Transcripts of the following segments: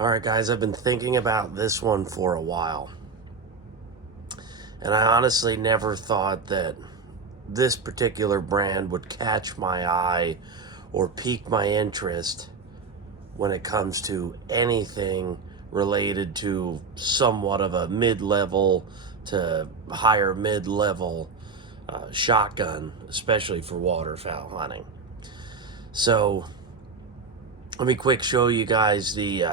All right, guys, I've been thinking about this one for a while. And I honestly never thought that this particular brand would catch my eye or pique my interest when it comes to anything related to somewhat of a mid-level to higher mid-level shotgun, especially for waterfowl hunting. So let me quick show you guys the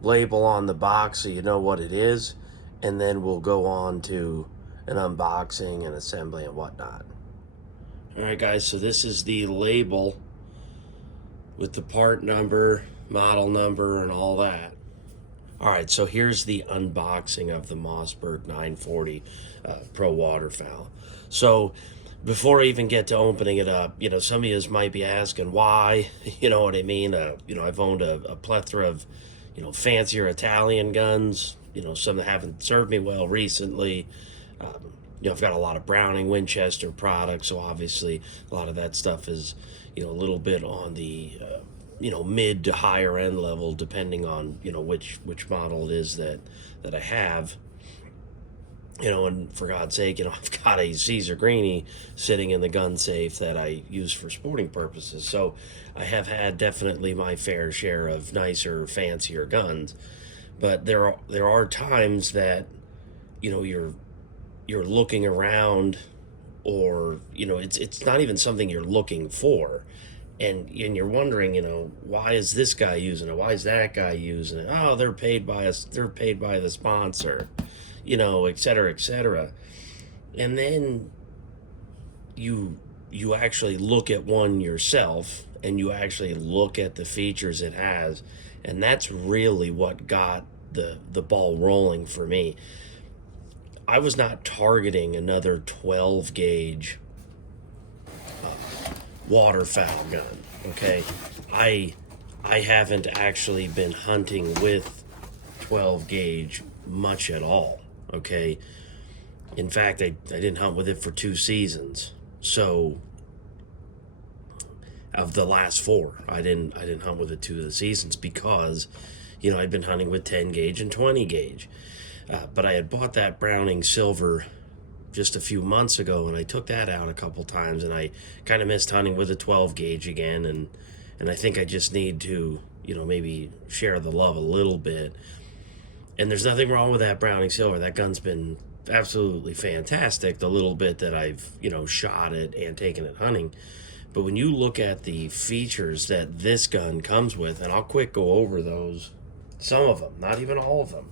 label on the box so you know what it is, and then we'll go on to an unboxing and assembly and whatnot. Alright guys, so this is the label with the part number, model number, and all that. Alright, so here's the unboxing of the Mossberg 940 Pro Waterfowl. So before I even get to opening it up, some of you might be asking why, you know what I mean? I've owned a plethora of, fancier Italian guns, some that haven't served me well recently. I've got a lot of Browning Winchester products, so obviously a lot of that stuff is, a little bit on the, mid to higher end level, depending on, which model it is that I have. And for God's sake, I've got a Caesar Greeny sitting in the gun safe that I use for sporting purposes. So I have had definitely my fair share of nicer, fancier guns. But there are times that, you're looking around, or, it's not even something you're looking for. And you're wondering, why is this guy using it? Why is that guy using it? Oh, they're paid by us. They're paid by the sponsor. Et cetera, et cetera. And then you actually look at one yourself, and you actually look at the features it has, and that's really what got the ball rolling for me. I was not targeting another 12 gauge waterfowl gun, okay? I haven't actually been hunting with 12 gauge much at all. Okay, in fact, I didn't hunt with it for 2 seasons. So of the last 4, I didn't hunt with it 2 of the seasons because, I'd been hunting with 10 gauge and 20 gauge. But I had bought that Browning Silver just a few months ago, and I took that out a couple times, and I kind of missed hunting with a 12 gauge again, and I think I just need to, maybe share the love a little bit. And there's nothing wrong with that Browning Silver. That gun's been absolutely fantastic, the little bit that I've, shot it and taken it hunting. But when you look at the features that this gun comes with, and I'll quick go over those, some of them, not even all of them.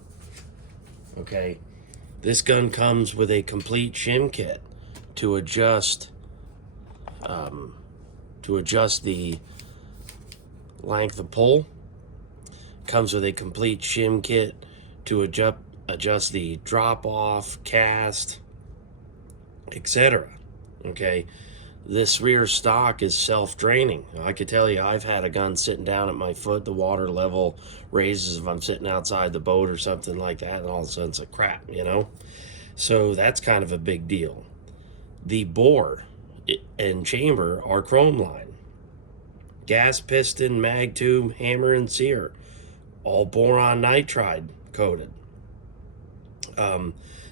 Okay, this gun comes with a complete shim kit to adjust the length of pull. Comes with a complete shim kit to adjust the drop off, cast, etc. Okay, this rear stock is self-draining. I could tell you, I've had a gun sitting down at my foot, the water level raises if I'm sitting outside the boat or something like that, and all of a sudden it's a crap, So that's kind of a big deal. The bore and chamber are chrome line. Gas piston, mag tube, hammer and sear, all boron nitride coated.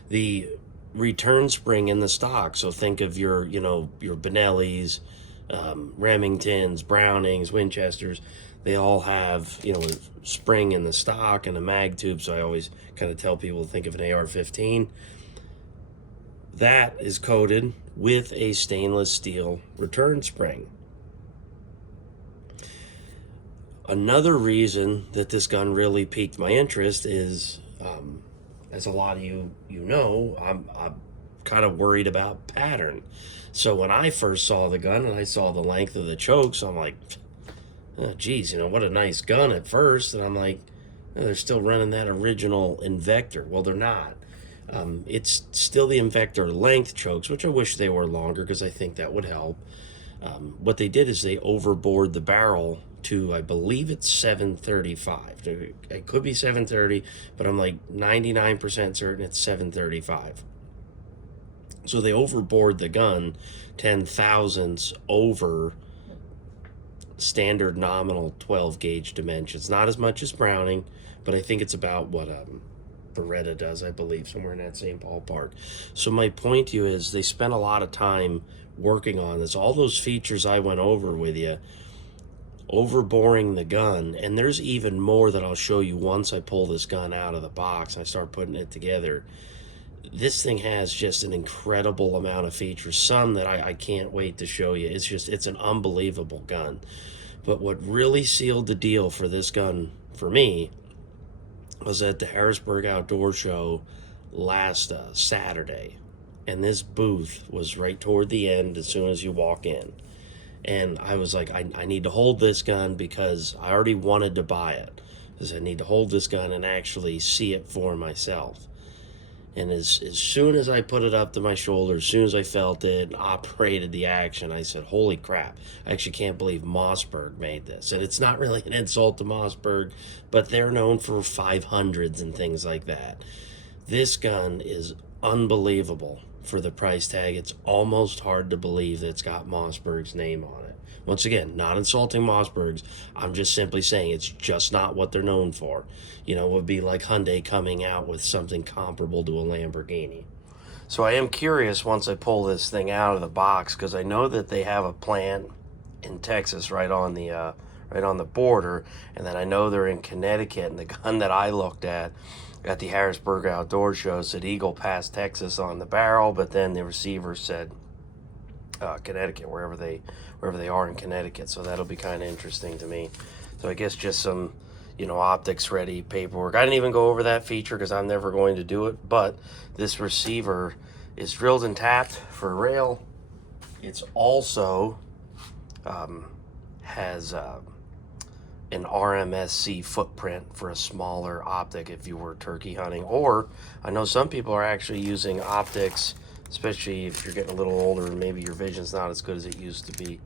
The return spring in the stock, so think of your Benellis, Remingtons, Brownings, Winchesters. They all have a spring in the stock and a mag tube, so I always kind of tell people to think of an AR-15. That is coated with a stainless steel return spring. Another reason that this gun really piqued my interest is, as a lot of you know, I'm kind of worried about pattern. So when I first saw the gun and I saw the length of the chokes, I'm like, oh, geez, what a nice gun at first. And I'm like, oh, they're still running that original Invector. Well, they're not. It's still the Invector length chokes, which I wish they were longer because I think that would help. What they did is they overbored the barrel to, I believe it's 735. It could be 730, but I'm like 99% certain it's 735. So they overbored the gun 10 thousandths over standard nominal 12 gauge dimensions. Not as much as Browning, but I think it's about what Beretta does, I believe, somewhere in that same ballpark. So my point to you is they spent a lot of time working on this. All those features I went over with you, overboring the gun, and there's even more that I'll show you once I pull this gun out of the box and I start putting it together. This thing has just an incredible amount of features, some that I can't wait to show you. It's an unbelievable gun. But what really sealed the deal for this gun for me was at the Harrisburg Outdoor Show last Saturday. And this booth was right toward the end as soon as you walk in. And I was like, I need to hold this gun because I already wanted to buy it. Because I need to hold this gun and actually see it for myself. And as soon as I put it up to my shoulder, as soon as I felt it, operated the action, I said, holy crap, I actually can't believe Mossberg made this. And it's not really an insult to Mossberg, but they're known for 500s and things like that. This gun is unbelievable for the price tag. It's almost hard to believe that it's got Mossberg's name on it. Once again, not insulting Mossbergs. I'm just simply saying it's just not what they're known for. You know, it would be like Hyundai coming out with something comparable to a Lamborghini. So I am curious once I pull this thing out of the box, because I know that they have a plant in Texas right on the border, and then I know they're in Connecticut. And the gun that I looked at the Harrisburg Outdoor Show said Eagle Pass, Texas on the barrel, but then the receiver said Connecticut, wherever they are in Connecticut. So that'll be kind of interesting to me. So I guess just some, optics ready paperwork. I didn't even go over that feature because I'm never going to do it, but this receiver is drilled and tapped for rail. It's also has an RMSC footprint for a smaller optic if you were turkey hunting. Or I know some people are actually using optics, especially if you're getting a little older and maybe your vision's not as good as it used to be.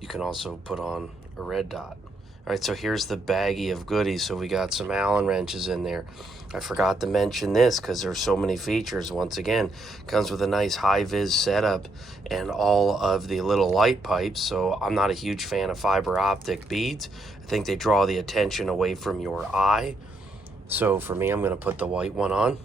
You can also put on a red dot. All right, so here's the baggie of goodies. So we got some Allen wrenches in there. I forgot to mention this because there's so many features. Once again, comes with a nice high-vis setup and all of the little light pipes. So I'm not a huge fan of fiber optic beads. I think they draw the attention away from your eye. So for me, I'm going to put the white one on.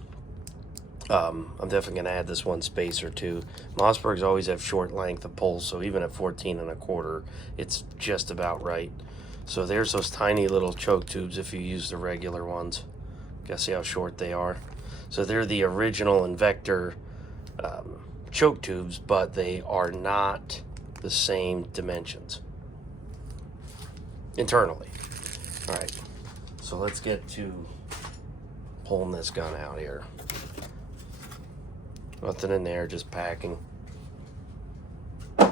I'm definitely going to add this one spacer too. Mossbergs always have short length of poles, so even at 14 1/4, it's just about right. So there's those tiny little choke tubes if you use the regular ones. Guess see how short they are. So they're the original Invector choke tubes, but they are not the same dimensions internally. All right, so let's get to pulling this gun out here. Nothing in there, just packing. I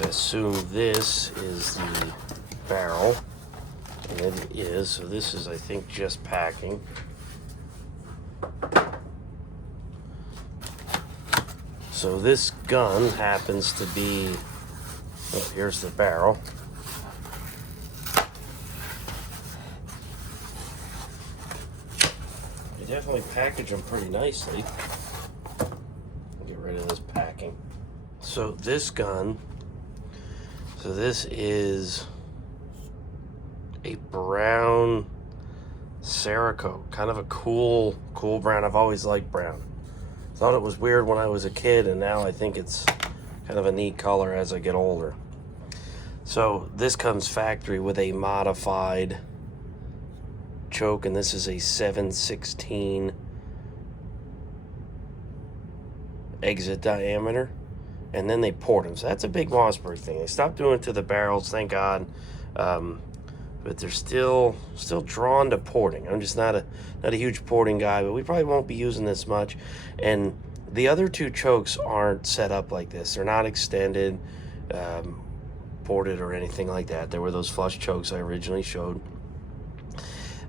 assume this is the barrel, and it is. So this is, I think, just packing. So this gun happens to be, oh, here's the barrel. Definitely package them pretty nicely. Get rid of this packing. So this gun, this is a brown Cerakote, kind of a cool brown. I've always liked brown. Thought it was weird when I was a kid, and now I think it's kind of a neat color as I get older. So this comes factory with a modified choke, and this is a 7/16 exit diameter, and then they poured them. So that's a big Mossberg thing. They stopped doing it to the barrels, thank God, but they're still drawn to porting. I'm just not a huge porting guy, but we probably won't be using this much. And the other two chokes aren't set up like this. They're not extended, ported, or anything like that. There were those flush chokes I originally showed.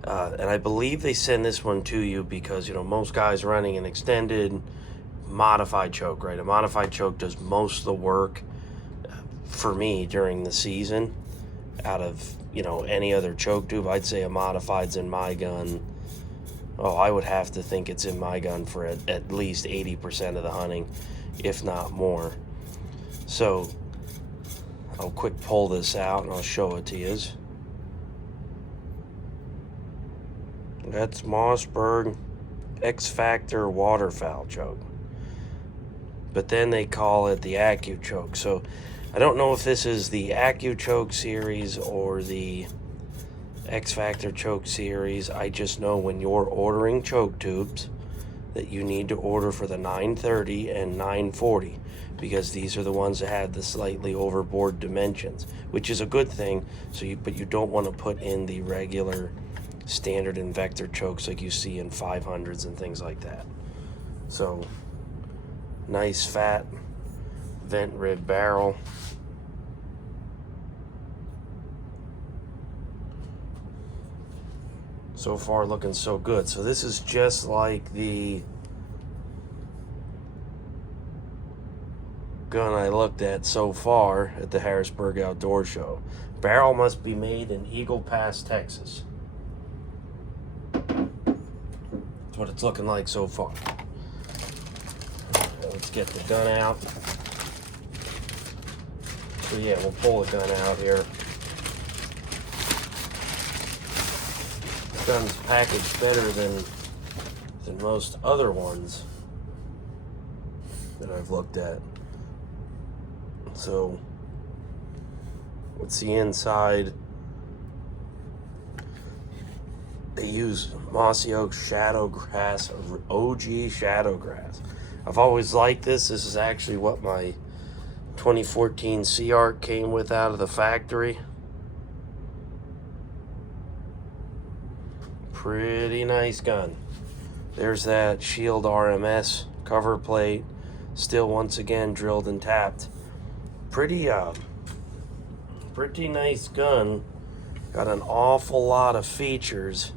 And I believe they send this one to you because, most guys running an extended modified choke, right? A modified choke does most of the work for me during the season out of, any other choke tube. I'd say a modified's in my gun. Oh, I would have to think it's in my gun for at least 80% of the hunting, if not more. So I'll quick pull this out and I'll show it to you. That's Mossberg X Factor Waterfowl choke. But then they call it the AccuChoke. So I don't know if this is the AccuChoke series or the X Factor choke series. I just know when you're ordering choke tubes that you need to order for the 930 and 940, because these are the ones that have the slightly overboard dimensions, which is a good thing. But you don't want to put in the regular standard Invector chokes like you see in 500s and things like that. So nice fat vent rib barrel. So far looking so good. So this is just like the gun I looked at so far at the Harrisburg Outdoor Show. Barrel must be made in Eagle Pass, Texas. That's what it's looking like so far. Let's get the gun out. So yeah, we'll pull the gun out here. This gun's packaged better than most other ones that I've looked at. So let's see inside. They use Mossy Oak Shadowgrass, OG Shadowgrass. I've always liked this. This is actually what my 2014 C-Arc came with out of the factory. Pretty nice gun. There's that Shield RMS cover plate, still once again drilled and tapped. Pretty nice gun. Got an awful lot of features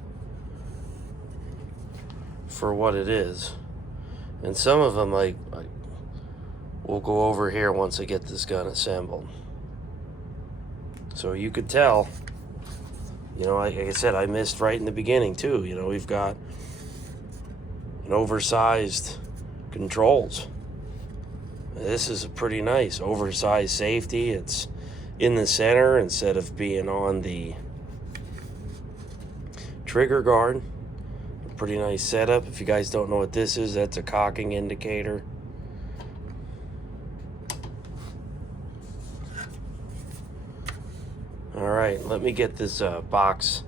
for what it is, and some of them we'll go over here once I get this gun assembled. So you could tell, like I said, I missed right in the beginning too. We've got an oversized controls. This is a pretty nice oversized safety. It's in the center instead of being on the trigger guard. A pretty nice setup. If you guys don't know what this is, that's a cocking indicator. All right, let me get this box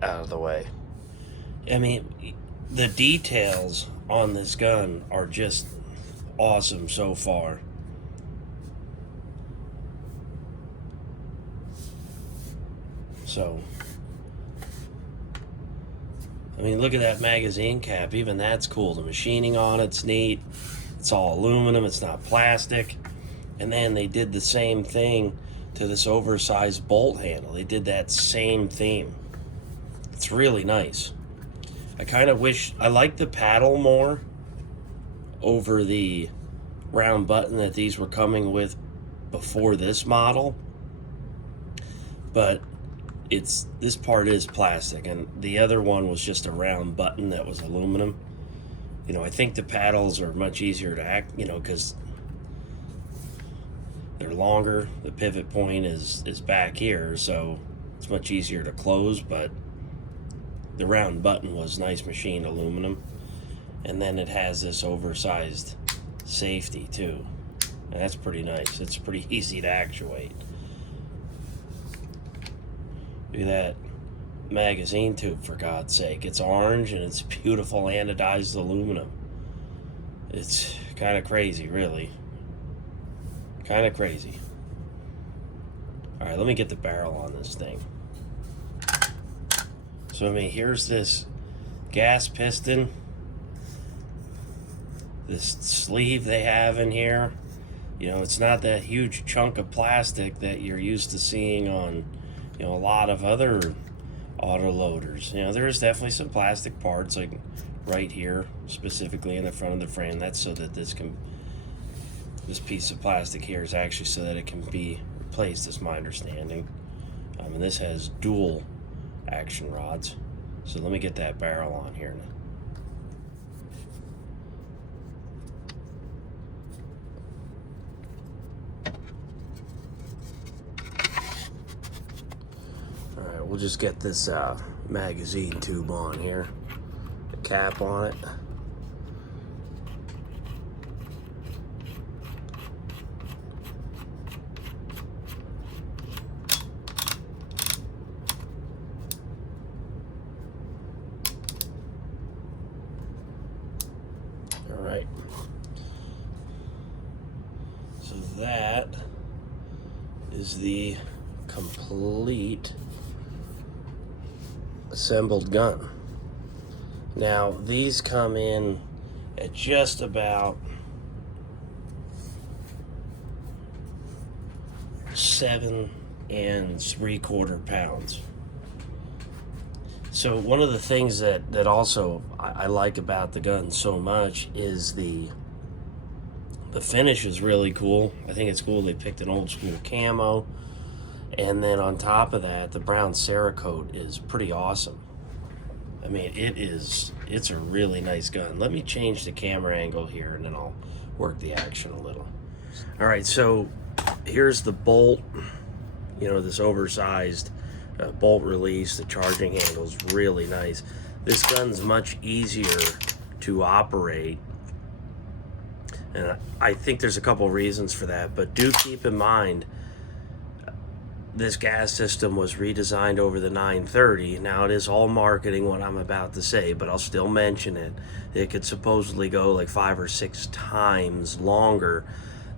out of the way. I mean, the details on this gun are just awesome so far. So, I mean, look at that magazine cap. Even that's cool. The machining on it's neat. It's all aluminum. It's not plastic. And then they did the same thing to this oversized bolt handle. They did that same theme. It's really nice. I kind of wish I liked the paddle more over the round button that these were coming with before this model. But this part is plastic, and the other one was just a round button that was aluminum. I think the paddles are much easier to act, because they're longer. The pivot point is back here, so it's much easier to close. But the round button was nice machined aluminum, and then it has this oversized safety too, and that's pretty nice. It's pretty easy to actuate. Look at that magazine tube, for God's sake. It's orange and it's beautiful anodized aluminum. It's kind of crazy, really. Kind of crazy. All right, let me get the barrel on this thing. So, I mean, here's this gas piston. This sleeve they have in here. It's not that huge chunk of plastic that you're used to seeing on a lot of other autoloaders. There's definitely some plastic parts, like right here, specifically in the front of the frame. That's so that this piece of plastic here is actually so that it can be replaced, is my understanding. And this has dual action rods. So let me get that barrel on here now. we'll just get this magazine tube on here, the cap on it. All right, so that is the complete assembled gun. Now these come in at just about 7 3/4 pounds. So one of the things that also I like about the gun so much is the finish is really cool. I think it's cool they picked an old school camo. And then on top of that, the brown Cerakote is pretty awesome. I mean, it's a really nice gun. Let me change the camera angle here and then I'll work the action a little. All right, so here's the bolt, you know, this oversized bolt release. The charging handle is really nice. This gun's much easier to operate. And I think there's a couple reasons for that, but do keep in mind, this gas system was redesigned over the 930. Now it is all marketing what I'm about to say, but I'll still mention it. It could supposedly go like 5 or 6 times longer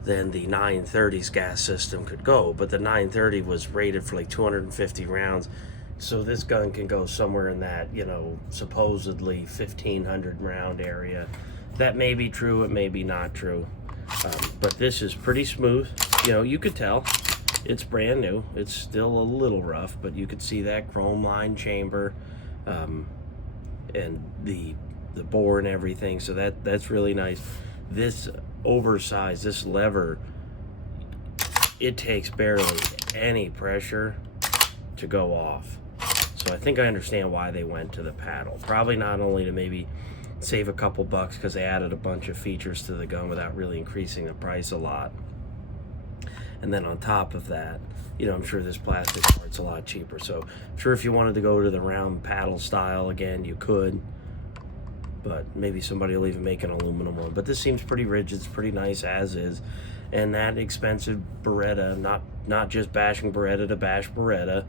than the 930's gas system could go, but the 930 was rated for like 250 rounds. So this gun can go somewhere in that, you know, supposedly 1,500 round area. That may be true, it may be not true. But this is pretty smooth. You know, you could tell. It's brand new. It's still a little rough, but you could see that chrome line chamber and the bore and everything. So that's really nice. This oversized, this lever, it takes barely any pressure to go off. So I think I understand why they went to the paddle. Probably not only to maybe save a couple bucks because they added a bunch of features to the gun without really increasing the price a lot. And then on top of that, you know, I'm sure this plastic part's a lot cheaper. So I'm sure if you wanted to go to the round paddle style again, you could. But maybe somebody will even make an aluminum one. But this seems pretty rigid. It's pretty nice as is. And that expensive Beretta, not just bashing Beretta to bash Beretta,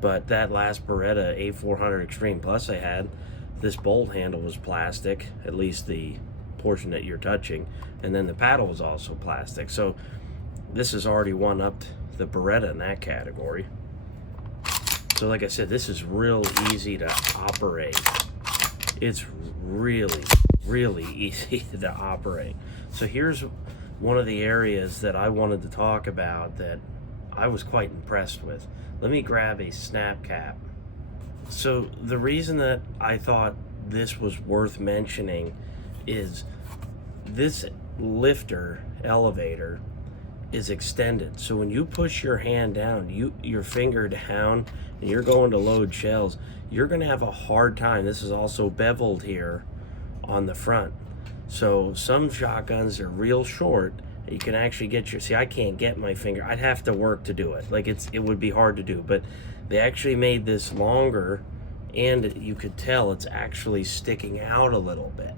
but that last Beretta A400 Extreme Plus I had, this bolt handle was plastic, at least the portion that you're touching. And then the paddle was also plastic. So this has already one-upped the Beretta in that category. So like I said, this is real easy to operate. It's really, really easy to operate. So here's one of the areas that I wanted to talk about that I was quite impressed with. Let me grab a snap cap. So the reason that I thought this was worth mentioning is this lifter elevator is extended. So when you push your hand down, your finger down, and you're going to load shells, you're going to have a hard time. This is also beveled here on the front. So some shotguns are real short. You can actually get your, see, I can't get my finger. I'd have to work to do it. Like it would be hard to do, but they actually made this longer and you could tell it's actually sticking out a little bit.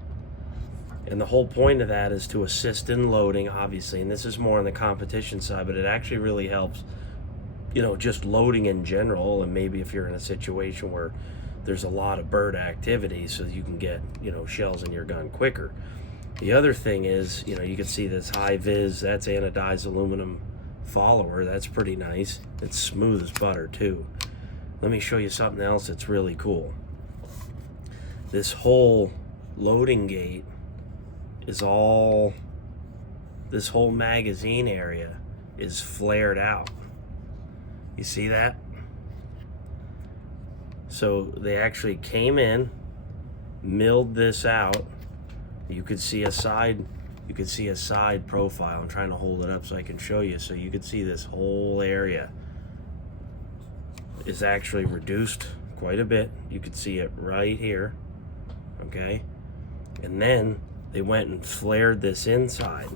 And the whole point of that is to assist in loading, obviously, and this is more on the competition side, but it actually really helps, you know, just loading in general, and maybe if you're in a situation where there's a lot of bird activity so you can get, you know, shells in your gun quicker. The other thing is, you know, you can see this high vis, that's anodized aluminum follower. That's pretty nice. It's smooth as butter too. Let me show you something else that's really cool. This whole loading gate is all, this whole magazine area is flared out. You see that? So they actually came in, milled this out. You could see a side profile. I'm trying to hold it up so I can show you. So you could see this whole area is actually reduced quite a bit. You could see it right here, okay? And then they went and flared this inside,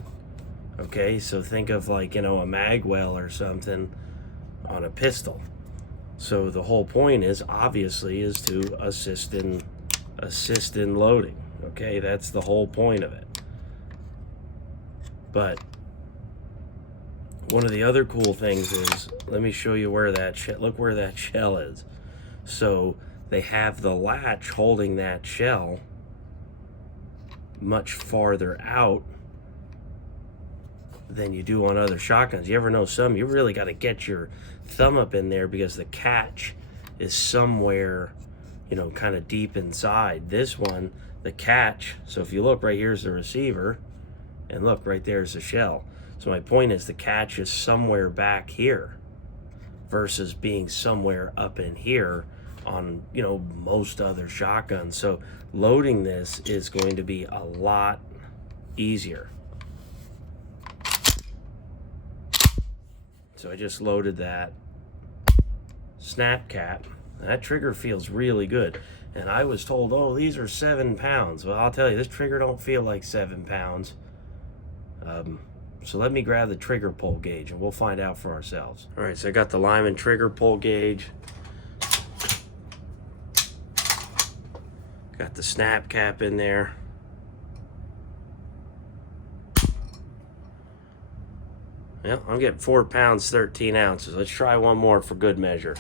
okay? So think of like, you know, a mag well or something on a pistol. So the whole point is obviously is to assist in loading. Okay, that's the whole point of it. But one of the other cool things is, let me show you where that look where that shell is. So they have the latch holding that shell much farther out than you do on other shotguns. You ever know some, you really got to get your thumb up in there because the catch is somewhere, you know, kind of deep inside. This one, the catch, so if you look right here's the receiver, and look right there's the shell. So my point is the catch is somewhere back here versus being somewhere up in here on, you know, most other shotguns. So loading this is going to be a lot easier. So I just loaded that snap cap. That trigger feels really good. And I was told, oh, these are 7 pounds. Well, I'll tell you, this trigger don't feel like 7 pounds. So let me grab the trigger pull gauge and we'll find out for ourselves. All right, so I got the Lyman trigger pull gauge. Got the snap cap in there. Yeah, I'm getting 4 pounds, 13 ounces. Let's try one more for good measure.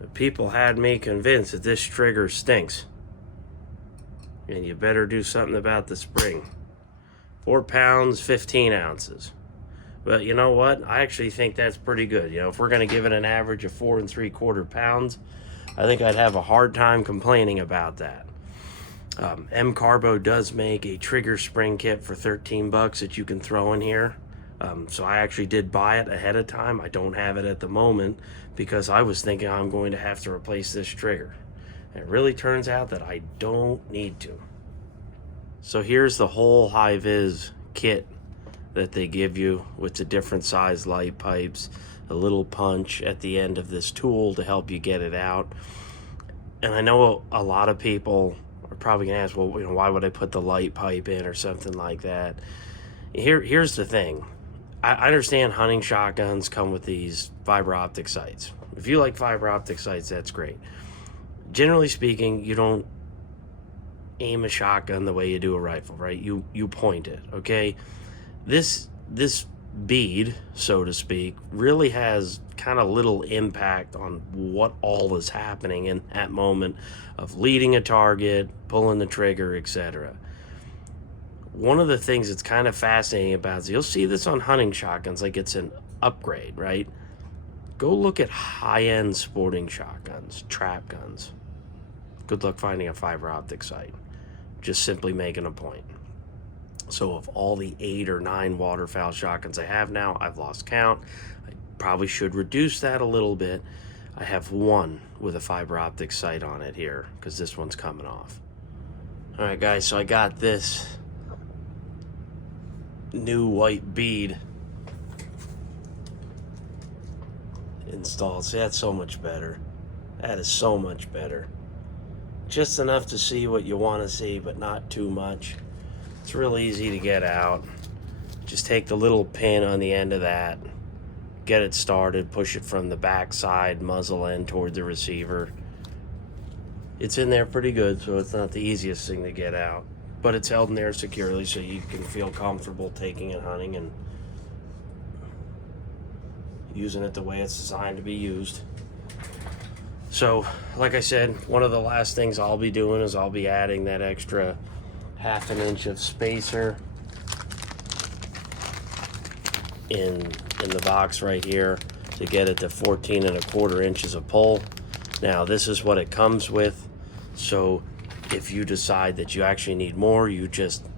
The people had me convinced that this trigger stinks. And you better do something about the spring. 4 pounds, 15 ounces. But you know what? I actually think that's pretty good. You know, if we're going to give it an average of 4 3/4 pounds, I think I'd have a hard time complaining about that. M Carbo does make a trigger spring kit for 13 bucks that you can throw in here. So I actually did buy it ahead of time. I don't have it at the moment because I was thinking I'm going to have to replace this trigger. And it really turns out that I don't need to. So here's the whole high-vis kit that they give you with the different size light pipes, a little punch at the end of this tool to help you get it out. And I know a lot of people are probably gonna ask, well, you know, why would I put the light pipe in or something like that? Here's the thing. I understand hunting shotguns come with these fiber optic sights. If you like fiber optic sights, that's great. Generally speaking, you don't aim a shotgun the way you do a rifle, right? You point it, okay? This bead, so to speak, really has kind of little impact on what all is happening in that moment of leading a target, pulling the trigger, etc. One of the things that's kind of fascinating about it, you'll see this on hunting shotguns like it's an upgrade, right? Go look at high-end sporting shotguns, trap guns. Good luck finding a fiber optic sight. Just simply making a point. So of all the 8 or 9 waterfowl shotguns I have now, I've lost count. I probably should reduce that a little bit. I have one with a fiber optic sight on it here because this one's coming off. All right, guys, so I got this new white bead installed. See, that's so much better. That is so much better. Just enough to see what you want to see, but not too much. It's real easy to get out. Just take the little pin on the end of that, get it started, push it from the back side, muzzle end toward the receiver. It's in there pretty good, so it's not the easiest thing to get out, but it's held in there securely so you can feel comfortable taking it hunting and using it the way it's designed to be used. So, like I said, one of the last things I'll be doing is I'll be adding that extra 1/2 inch of spacer in the box right here to get it to 14 1/4 inches of pull. Now, this is what it comes with. So, if you decide that you actually need more,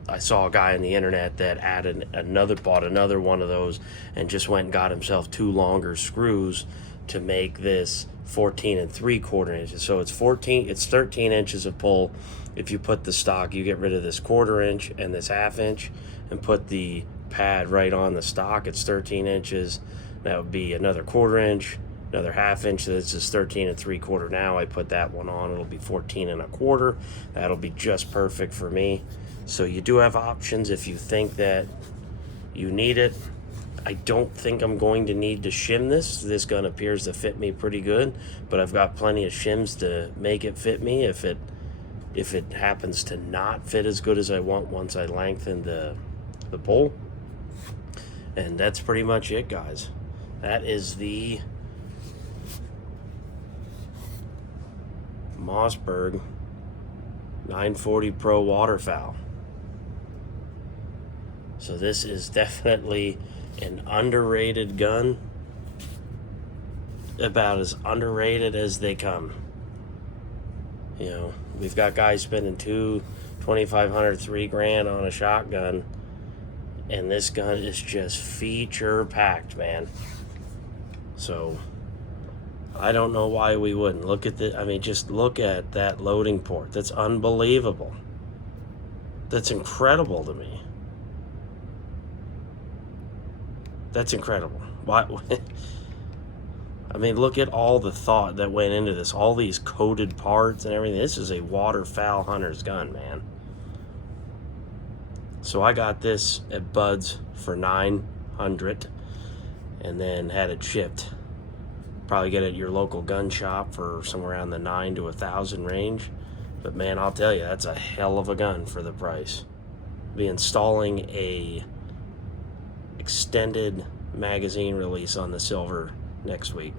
I saw a guy on the internet that bought another one of those and just went and got himself 2 longer screws to make this 14 3/4 inches. So it's 13 inches of pull. If you put the stock, you get rid of this 1/4 inch and this 1/2 inch and put the pad right on the stock. It's 13 inches. That would be another 1/4 inch, another 1/2 inch. This is 13 3/4 now. I put that one on. It'll be 14 1/4. That'll be just perfect for me. So you do have options if you think that you need it. I don't think I'm going to need to shim this. This gun appears to fit me pretty good, but I've got plenty of shims to make it fit me if it happens to not fit as good as I want once I lengthen the pull. And that's pretty much it, guys. That is the Mossberg 940 Pro Waterfowl. So this is definitely an underrated gun, about as underrated as they come. You know, we've got guys spending $2,500, $3,000 on a shotgun, and this gun is just feature packed, man. So I don't know why we wouldn't. Look at the, I mean, just look at that loading port. That's unbelievable. That's incredible to me. That's incredible. Why? I mean, look at all the thought that went into this. All these coated parts and everything. This is a waterfowl hunter's gun, man. So I got this at Bud's for $900 and then had it shipped. Probably get it at your local gun shop for somewhere around the $9 to $1,000 range. But man, I'll tell you, that's a hell of a gun for the price. Be installing a extended magazine release on the silver next week.